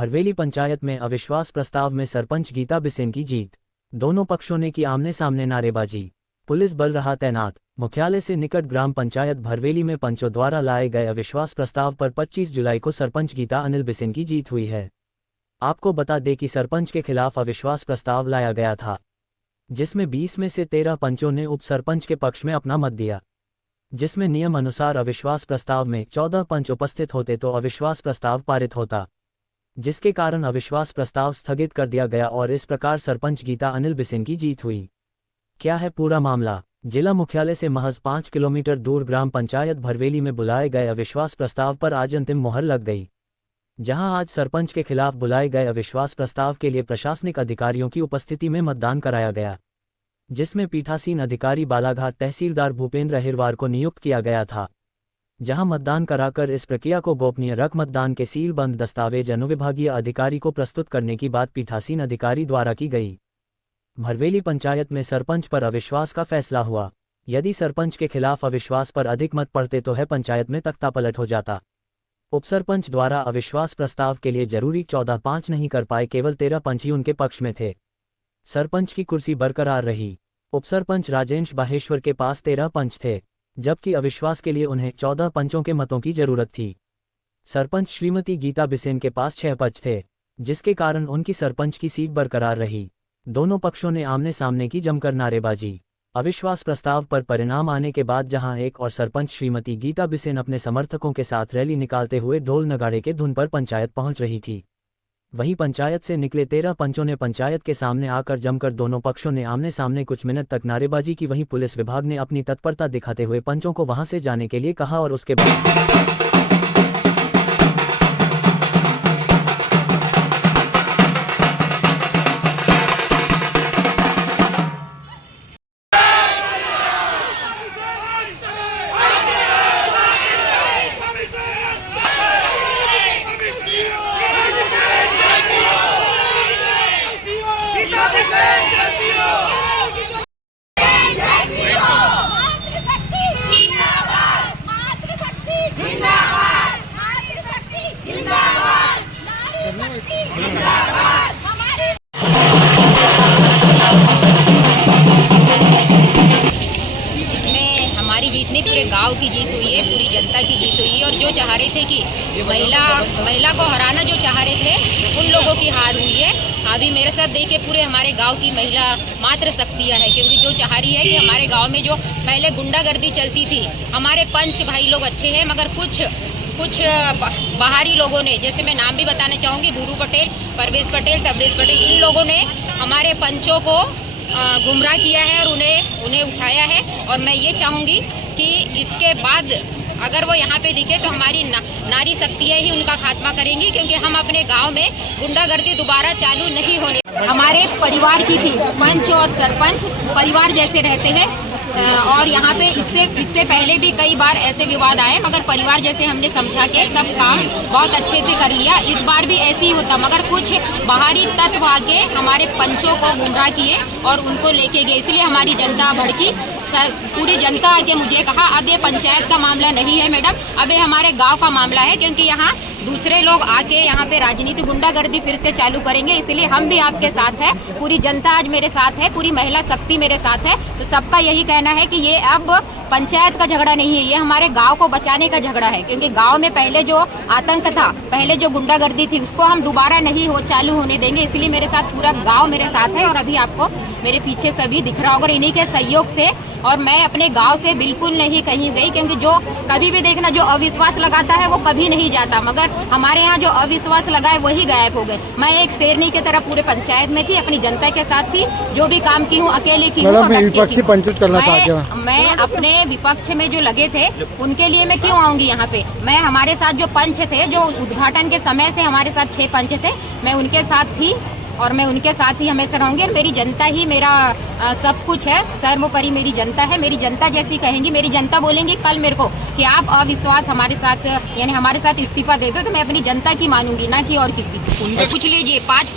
भरवेली पंचायत में अविश्वास प्रस्ताव में सरपंच गीता बिसेन की जीत। दोनों पक्षों ने की आमने सामने नारेबाजी। पुलिस बल रहा तैनात। मुख्यालय से निकट ग्राम पंचायत भरवेली में पंचों द्वारा लाए गए अविश्वास प्रस्ताव पर 25 जुलाई को सरपंच गीता अनिल बिसेन की जीत हुई है। आपको बता दें कि सरपंच के खिलाफ अविश्वास प्रस्ताव लाया गया था, जिसमें 20 में से 13 पंचों ने उप सरपंच के पक्ष में अपना मत दिया, जिसमें नियम अनुसार अविश्वास प्रस्ताव में 14 पंच उपस्थित होते तो अविश्वास प्रस्ताव पारित होता, जिसके कारण अविश्वास प्रस्ताव स्थगित कर दिया गया और इस प्रकार सरपंच गीता अनिल बिसेन की जीत हुई। क्या है पूरा मामला? जिला मुख्यालय से महज 5 किलोमीटर दूर ग्राम पंचायत भरवेली में बुलाए गए अविश्वास प्रस्ताव पर आज अंतिम मोहर लग गई, जहां आज सरपंच के खिलाफ बुलाए गए अविश्वास प्रस्ताव के लिए प्रशासनिक अधिकारियों की उपस्थिति में मतदान कराया गया, जिसमें पीठासीन अधिकारी बालाघाट तहसीलदार भूपेंद्र अहिरवार को नियुक्त किया गया था, जहां मतदान कराकर इस प्रक्रिया को गोपनीय रख मतदान के सीलबंद दस्तावेज अनुविभागीय अधिकारी को प्रस्तुत करने की बात पीठासीन अधिकारी द्वारा की गई। भरवेली पंचायत में सरपंच पर अविश्वास का फैसला हुआ। यदि सरपंच के खिलाफ अविश्वास पर अधिक मत पड़ते तो है पंचायत में तख्तापलट हो जाता। उपसरपंच द्वारा अविश्वास प्रस्ताव के लिए जरूरी 14 नहीं कर पाए, केवल 13 पंच ही उनके पक्ष में थे। सरपंच की कुर्सी बरकरार रही। उपसरपंच राजेश बाहेश्वर के पास 13 पंच थे, जबकि अविश्वास के लिए उन्हें 14 पंचों के मतों की जरूरत थी। सरपंच श्रीमती गीता बिसेन के पास 6 पंच थे, जिसके कारण उनकी सरपंच की सीट बरकरार रही। दोनों पक्षों ने आमने सामने की जमकर नारेबाजी। अविश्वास प्रस्ताव पर परिणाम आने के बाद जहां एक और सरपंच श्रीमती गीता बिसेन अपने समर्थकों के साथ रैली निकालते हुए ढोल नगाड़े के धुन पर पंचायत पहुंच रही थी, वहीं पंचायत से निकले 13 पंचों ने पंचायत के सामने आकर जमकर दोनों पक्षों ने आमने सामने कुछ मिनट तक नारेबाजी की। वहीं पुलिस विभाग ने अपनी तत्परता दिखाते हुए पंचों को वहां से जाने के लिए कहा और उसके बाद जितनी पूरे गांव की जीत हुई है, पूरी जनता की जीत हुई है। और जो चाह रहे थे कि महिला को हराना जो चाह रहे थे, उन लोगों की हार हुई है। अभी मेरे साथ देखिए पूरे हमारे गांव की महिला मात्र शक्तियाँ है, क्योंकि जो चाह रही है कि हमारे गांव में जो पहले गुंडागर्दी चलती थी, हमारे पंच भाई लोग अच्छे हैं, मगर कुछ बाहरी लोगों ने, जैसे मैं नाम भी बताना चाहूँगी, भूरू पटेल, परवेश पटेल, तबरेज पटेल, इन लोगों ने हमारे पंचों को गुमराह किया है और उन्हें उठाया है। और मैं ये चाहूँगी कि इसके बाद अगर वो यहाँ पे दिखे तो हमारी नारी शक्तियाँ ही उनका खात्मा करेंगी, क्योंकि हम अपने गांव में गुंडागर्दी दोबारा चालू नहीं होने। हमारे परिवार की थी, पंच और सरपंच परिवार जैसे रहते हैं। और यहाँ पे इससे पहले भी कई बार ऐसे विवाद आए, मगर परिवार जैसे हमने समझा के सब काम बहुत अच्छे से कर लिया। इस बार भी ऐसे ही होता, मगर कुछ बाहरी तत्व आके हमारे पंचों को गुमराह किए और उनको लेके गए, इसलिए हमारी जनता भड़की। पूरी जनता आके मुझे कहा अब ये पंचायत का मामला नहीं है मैडम, अब ये हमारे गांव का मामला है, क्योंकि यहाँ दूसरे लोग आके यहाँ पे राजनीति गुंडागर्दी फिर से चालू करेंगे, इसलिए हम भी आपके साथ है। पूरी जनता आज मेरे साथ है, पूरी महिला शक्ति मेरे साथ है। तो सबका यही कहना है कि ये अब पंचायत का झगड़ा नहीं है, ये हमारे गांव को बचाने का झगड़ा है, क्योंकि गांव में पहले जो आतंक था, पहले जो गुंडागर्दी थी, उसको हम दोबारा नहीं चालू होने देंगे। इसलिए मेरे साथ पूरा गाँव मेरे साथ है और अभी आपको मेरे पीछे सभी दिख रहा होगा। इन्हीं के सहयोग से, और मैं अपने गांव से बिल्कुल नहीं कहीं गई, क्योंकि जो कभी भी देखना जो अविश्वास लगाता है वो कभी नहीं जाता, मगर हमारे यहाँ जो अविश्वास लगाए वही गायब हो गए। मैं एक शेरनी की तरह पूरे पंचायत में थी, अपनी जनता के साथ थी, जो भी काम की हूँ अकेले की हूँ। मैं अपने विपक्ष में जो लगे थे उनके लिए मैं क्यों आऊंगी यहाँ पे। मैं हमारे साथ जो पंच थे, जो उद्घाटन के समय से हमारे साथ 6 पंच थे, मैं उनके साथ थी और मैं उनके साथ ही हमेशा रहूंगी। मेरी जनता ही मेरा सब कुछ है, सर्वोपरि मेरी जनता है। मेरी जनता जैसी कहेंगी, मेरी जनता बोलेंगी कल मेरे को कि आप अविश्वास हमारे साथ, यानी हमारे साथ इस्तीफा दे दो, तो मैं अपनी जनता की मानूंगी, ना कि और किसी की। पूछ लीजिए 5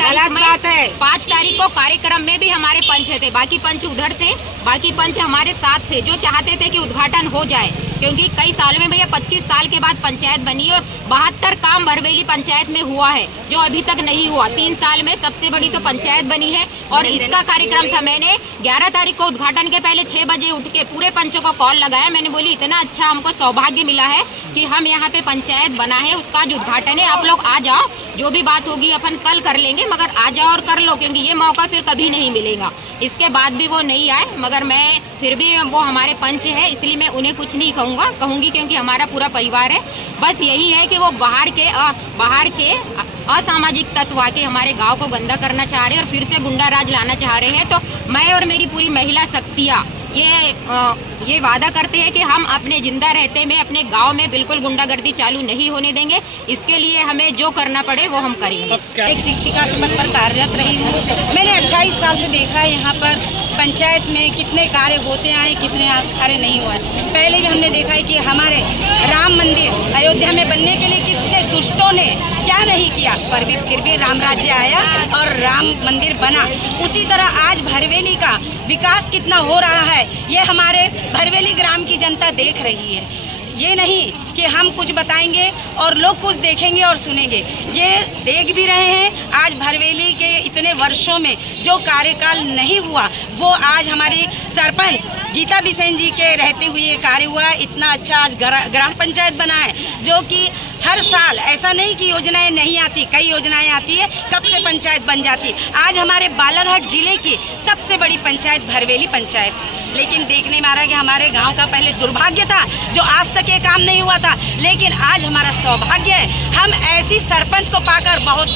तारीख को कार्यक्रम में भी हमारे पंच थे, बाकी पंच उधर थे, बाकी पंच हमारे साथ थे, जो चाहते थे कि उद्घाटन हो जाए। क्योंकि कई सालों में भैया 25 साल के बाद पंचायत बनी और 72 काम भरवेली पंचायत में हुआ है जो अभी तक नहीं हुआ। 3 साल में सबसे बड़ी तो पंचायत बनी है और इसका कार्यक्रम था। मैंने 11 तारीख को उद्घाटन के पहले 6 बजे उठ के पूरे पंचों को कॉल लगाया। मैंने बोली इतना अच्छा हमको सौभाग्य मिला है कि हम यहाँ पे पंचायत बना है, उसका आज उद्घाटन है, आप लोग आ जाओ, जो भी बात होगी अपन कल कर लेंगे, मगर आ जाओ और कर लो, क्योंकि ये मौका फिर कभी नहीं मिलेगा। इसके बाद भी वो नहीं आए, मगर मैं फिर भी वो हमारे पंच है इसलिए मैं उन्हें कुछ नहीं कहूँगी क्योंकि हमारा पूरा परिवार है। बस यही है कि वो बाहर के असामाजिक तत्व आके हमारे गांव को गंदा करना चाह रहे हैं और फिर से गुंडा राज लाना चाह रहे हैं। तो मैं और मेरी पूरी महिला शक्तियाँ ये वादा करते हैं कि हम अपने जिंदा रहते में अपने गांव में बिल्कुल गुंडागर्दी चालू नहीं होने देंगे। इसके लिए हमें जो करना पड़े वो हम करेंगे। एक शिक्षिका के पद पर कार्यरत रही हूँ। मैंने 28 साल से देखा है यहाँ पर पंचायत में कितने कार्य होते आए, कितने कार्य नहीं हुए। पहले भी हमने देखा है कि हमारे राम मंदिर अयोध्या में बनने के लिए कितने दुष्टों ने क्या नहीं किया, पर भी फिर भी राम राज्य आया और राम मंदिर बना। उसी तरह आज भरवेली का विकास कितना हो रहा है ये हमारे भरवेली ग्राम की जनता देख रही है। ये नहीं कि हम कुछ बताएंगे और लोग कुछ देखेंगे और सुनेंगे, ये देख भी रहे हैं। आज भरवेली के इतने वर्षों में जो कार्यकाल नहीं हुआ वो आज हमारी सरपंच गीता बिसेन जी के रहते हुए ये कार्य हुआ। इतना अच्छा आज ग्राम पंचायत बना है जो कि हर साल ऐसा नहीं कि योजनाएं नहीं आती, कई योजनाएं आती है, कब से पंचायत बन जाती। आज हमारे बालाघाट जिले की सबसे बड़ी पंचायत भरवेली पंचायत, लेकिन देखने में आ रहा है कि हमारे गांव का पहले दुर्भाग्य था जो आज तक ये काम नहीं हुआ था, लेकिन आज हमारा सौभाग्य है। हम ऐसी सरपंच को पाकर बहुत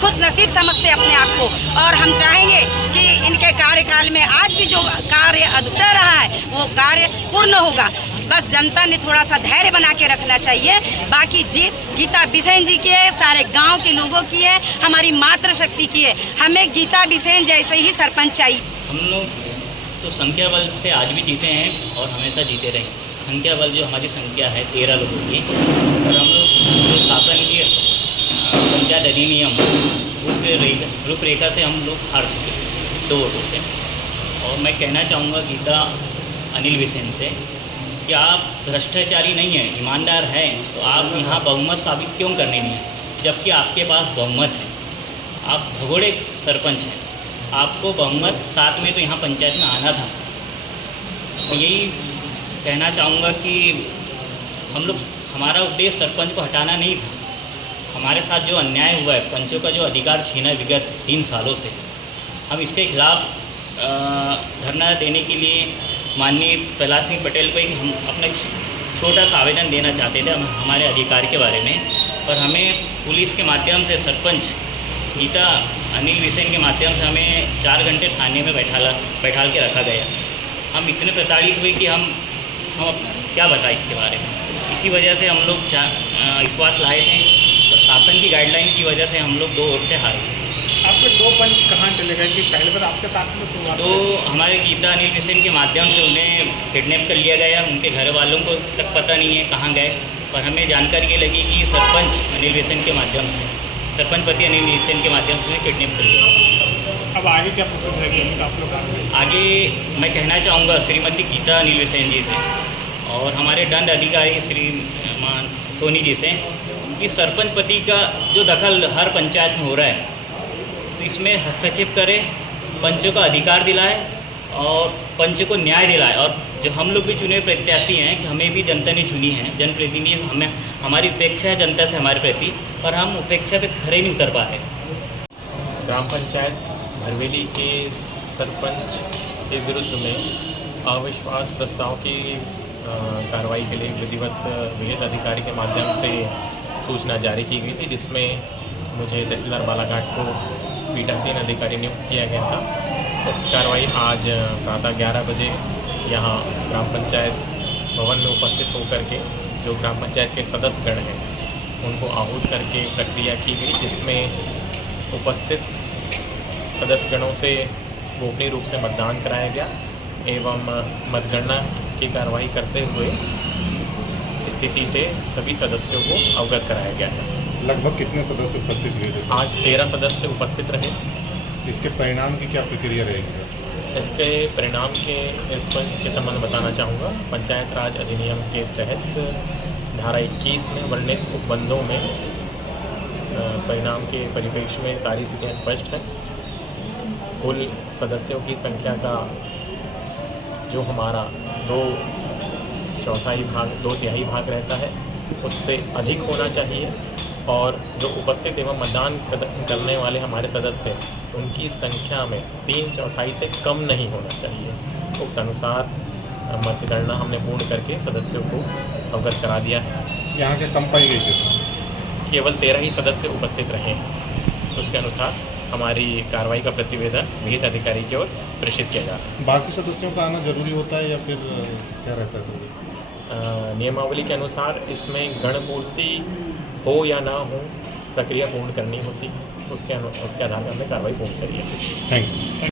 खुश नसीब समझते अपने आप को और हम चाहेंगे कि इनके कार्यकाल में आज भी जो कार्य अधूरा रहा है वो कार्य पूर्ण होगा। बस जनता ने थोड़ा सा धैर्य बना के रखना चाहिए। बाकी जीत गीता बिसेन जी की है, सारे गांव के लोगों की है, हमारी मातृशक्ति की है। हमें गीता बिसेन जैसे ही सरपंच चाहिए। हम लोग तो संख्या बल से आज भी जीते हैं और हमेशा जीते रहेंगे। संख्या बल जो हमारी संख्या है 13 लोगों की, और हम लोग जो शासन की पंचायत अधिनियम उस रूपरेखा से हम लोग हार चुके 2 वोटों से। और मैं कहना चाहूँगा गीता अनिल बिसेन से कि आप भ्रष्टाचारी नहीं हैं, ईमानदार हैं, तो आप यहाँ बहुमत साबित क्यों करने नहीं हैं, जबकि आपके पास बहुमत है। आप भगोड़े सरपंच हैं, आपको बहुमत साथ में तो यहाँ पंचायत में आना था। और यही कहना चाहूँगा कि हमारा उद्देश्य सरपंच को हटाना नहीं था। हमारे साथ जो अन्याय हुआ है, पंचों का जो अधिकार छीना विगत 3 सालों से, हम इसके खिलाफ धरना देने के लिए माननीय प्रहलाद सिंह पटेल को एक हम अपना छोटा सा आवेदन देना चाहते थे हमारे अधिकार के बारे में। पर हमें पुलिस के माध्यम से सरपंच गीता अनिल बिसेन के माध्यम से हमें 4 घंटे थाने में बैठाल के रखा गया। हम इतने प्रताड़ित हुए कि हम क्या बताएं इसके बारे में। इसी वजह से हम लोग विश्वास लाए थे और शासन की गाइडलाइन की वजह से हम लोग 2 वोट से हारे। आपके 2 पंच कहाँ चले गए कि पहले बार आपके साथ में शुरुआत? तो हमारे गीता अनिल बिसेन के माध्यम से उन्हें किडनैप कर लिया गया। उनके घर वालों को तक पता नहीं है कहाँ गए, पर हमें जानकारी ये लगी कि सरपंच अनिल बिसेन के माध्यम से, सरपंच पति अनिल बिसेन के माध्यम से उन्हें किडनैप कर लिया। अब आगे क्या प्रोसेस रहेगी आप लोग? आगे मैं कहना चाहूँगा श्रीमती गीता अनिल बिसेन जी से और हमारे दंड अधिकारी श्रीमान सोनी जी से कि सरपंच पति का जो दखल हर पंचायत में हो रहा है तो इसमें हस्तक्षेप करें, पंचों का अधिकार दिलाए और पंच को न्याय दिलाए। और जो हम लोग भी चुने प्रत्याशी हैं कि हमें भी जनता ने चुनी है, जनप्रतिनिधि, हमें हमारी उपेक्षा है जनता से हमारे प्रति, पर हम उपेक्षा पे खड़े नहीं उतर पा रहे। ग्राम पंचायत भरवेली के सरपंच के विरुद्ध में अविश्वास प्रस्ताव की कार्रवाई के लिए विधिवत विहित अधिकारी के माध्यम से सूचना जारी की गई थी, जिसमें मुझे तहसीलदार बालाघाट को पीठासीन अधिकारी नियुक्त किया गया था। तो कार्रवाई आज प्रातः 11 बजे यहाँ ग्राम पंचायत भवन में उपस्थित होकर के जो ग्राम पंचायत के सदस्यगण हैं उनको आहूत करके प्रक्रिया की गई, जिसमें उपस्थित सदस्यगणों से गोपनीय रूप से मतदान कराया गया एवं मतगणना की कार्रवाई करते हुए स्थिति से सभी सदस्यों को अवगत कराया गया है। लगभग कितने सदस्य उपस्थित हुए थे? आज 13 सदस्य उपस्थित रहे। इसके परिणाम की क्या प्रक्रिया रहेगी? इसके परिणाम के संबंध में बताना चाहूँगा। पंचायत राज अधिनियम के तहत धारा 21 में वर्णित उपबंधों में परिणाम के परिप्रेक्ष्य में सारी स्थितियाँ स्पष्ट हैं। कुल सदस्यों की संख्या का जो हमारा 2 तिहाई भाग रहता है उससे अधिक होना चाहिए और जो उपस्थित एवं मतदान करने वाले हमारे सदस्य उनकी संख्या में 3/4 से कम नहीं होना चाहिए। उक्त अनुसार मतगणना हमने पूर्ण करके सदस्यों को अवगत करा दिया है। यहाँ के कम पाई गई थी, केवल 13 ही सदस्य उपस्थित रहे हैं। उसके अनुसार हमारी कार्रवाई का प्रतिवेदन विहित अधिकारी की ओर प्रेषित किया जा रहा है। बाकी सदस्यों का आना जरूरी होता है या फिर क्या रहता है जरूरी? नियमावली के अनुसार इसमें गणपूर्ति हो या ना हो प्रक्रिया पूर्ण करनी होती है। उसके आधार पर हमने कार्रवाई पूर्ण करी है। Thank you.